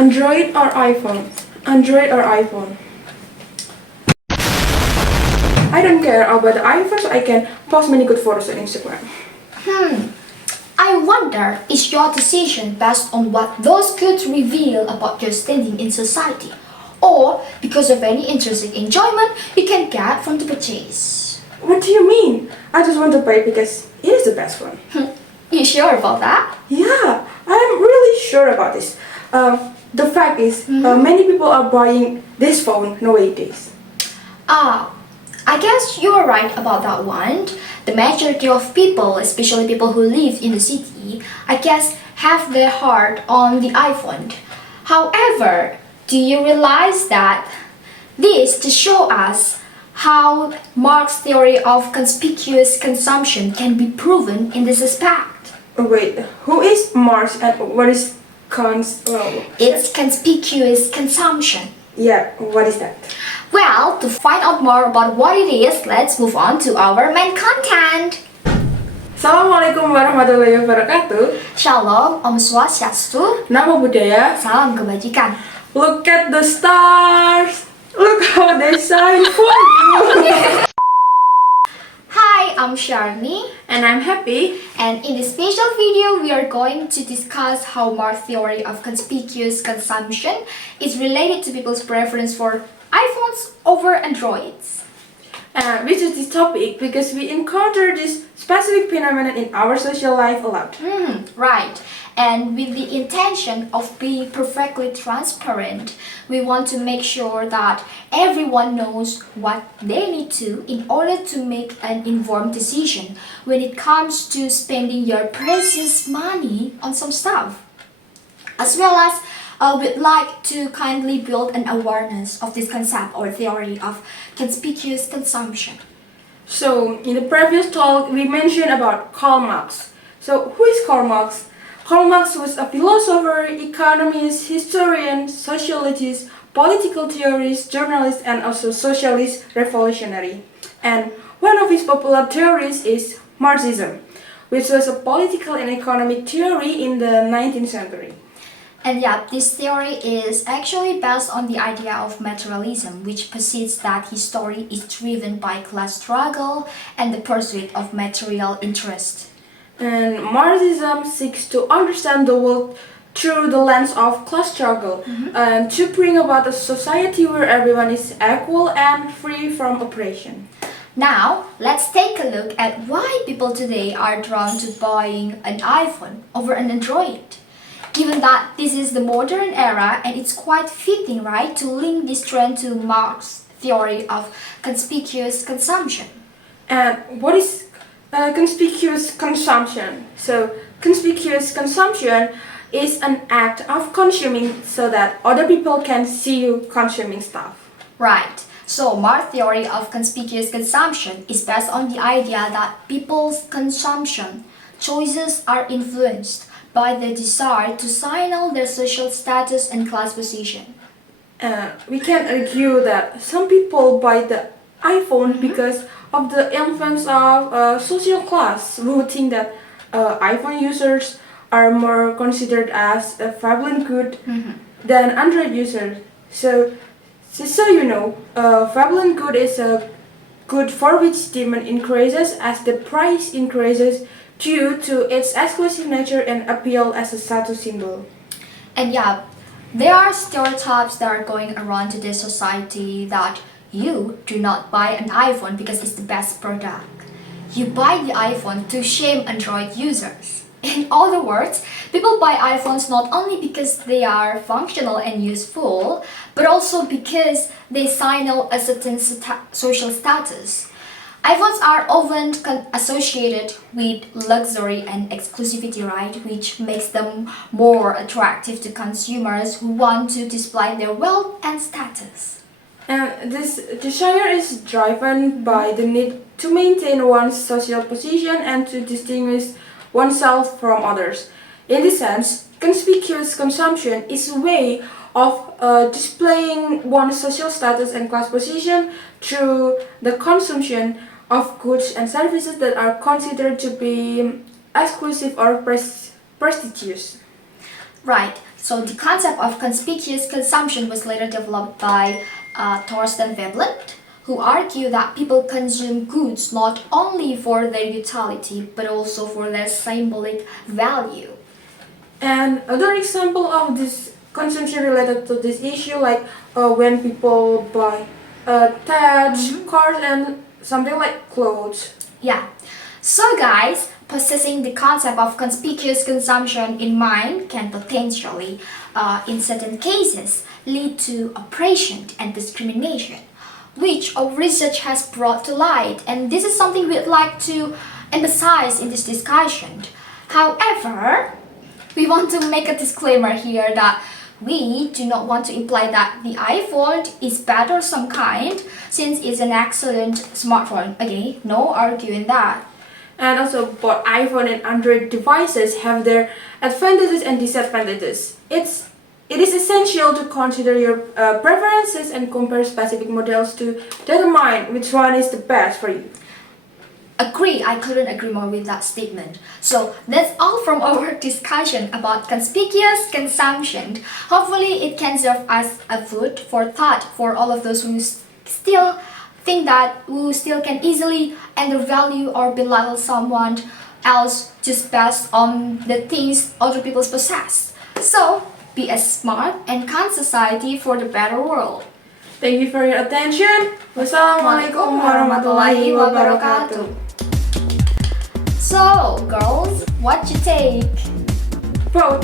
Android or iPhone? Android or iPhone? I don't care about the iPhone, so I can post many good photos on Instagram. I wonder, is your decision based on what those could reveal about your standing in society, or because of any intrinsic enjoyment you can get from the purchase? What do you mean? I just want to buy because it is the best one. You sure about that? Yeah, I'm really sure about this. The fact is, many people are buying this phone nowadays. I guess you're right about that one. The majority of people, especially people who live in the city, I guess have their heart on the iPhone. However, do you realize that this to show us how Marx's theory of conspicuous consumption can be proven in this aspect? Wait, who is Marx and what is It's conspicuous consumption. Yeah, what is that? Well, to find out more about what it is, let's move on to our main content. Assalamualaikum warahmatullahi wabarakatuh. Shalom, Om Swastiastu, Namo Buddhaya. salam kebajikan. Look at the stars. Look how they shine for you. Hi, I'm Sherni, And I'm happy. and in this special video, we are going to discuss how Marx's theory of conspicuous consumption is related to people's preference for iPhones over Androids. We choose this topic because we encounter this specific phenomenon in our social life a lot. Right. And with the intention of being perfectly transparent, we want to make sure that everyone knows what they need to in order to make an informed decision when it comes to spending your precious money on some stuff. As well as we'd like to kindly build an awareness of this concept or theory of conspicuous consumption. So, in the previous talk, we mentioned about Karl Marx. So, who is Karl Marx? Karl Marx was a philosopher, economist, historian, sociologist, political theorist, journalist, and also socialist revolutionary. And one of his popular theories is Marxism, which was a political and economic theory in the 19th century. And yeah, this theory is actually based on the idea of materialism, which posits that history is driven by class struggle and the pursuit of material interest. And Marxism seeks to understand the world through the lens of class struggle and to bring about a society where everyone is equal and free from oppression. Now, let's take a look at why people today are drawn to buying an iPhone over an Android. Given that this is the modern era and it's quite fitting, right, to link this trend to Marx's theory of conspicuous consumption. And what is conspicuous consumption? So, conspicuous consumption is an act of consuming so that other people can see you consuming stuff. Right. So, Marx's theory of conspicuous consumption is based on the idea that people's consumption choices are influenced by their desire to signal their social status and class position. We can argue that some people buy the iPhone because of the influence of social class, who think that iPhone users are more considered as a prevalent good than Android users. So you know, prevalent good is a good for which demand increases as the price increases due to its exclusive nature and appeal as a status symbol. And yeah, there are stereotypes that are going around today's society that you do not buy an iPhone because it's the best product. You buy the iPhone to shame Android users. In other words, people buy iPhones not only because they are functional and useful, but also because they signal a certain social status. iPhones are often associated with luxury and exclusivity, right, which makes them more attractive to consumers who want to display their wealth and status. And this desire is driven by the need to maintain one's social position and to distinguish oneself from others. In this sense, conspicuous consumption is a way of displaying one's social status and class position through the consumption of goods and services that are considered to be exclusive or prestigious. Right. So the concept of conspicuous consumption was later developed by Thorsten Veblen, who argued that people consume goods not only for their utility but also for their symbolic value. And other example of this consumption related to this issue, like when people buy touch, cars, and something like clothes. Yeah. So guys, possessing the concept of conspicuous consumption in mind can potentially, in certain cases, lead to oppression and discrimination, which our research has brought to light, and this is something we'd like to emphasize in this discussion. However, we want to make a disclaimer here that we do not want to imply that the iPhone is bad or some kind, since it's an excellent smartphone. Okay, no arguing that. And also, both iPhone and Android devices have their advantages and disadvantages. It is essential to consider your preferences and compare specific models to determine which one is the best for you. Agree, I couldn't agree more with that statement. So that's all from our discussion about conspicuous consumption. Hopefully it can serve as a food for thought for all of those who still think that who still can easily undervalue or belittle someone else just based on the things other people possess. So be a smart and kind society for the better world. Thank you for your attention. Wassalamualaikum warahmatullahi wabarakatuh. So, girls, what you take? Vote.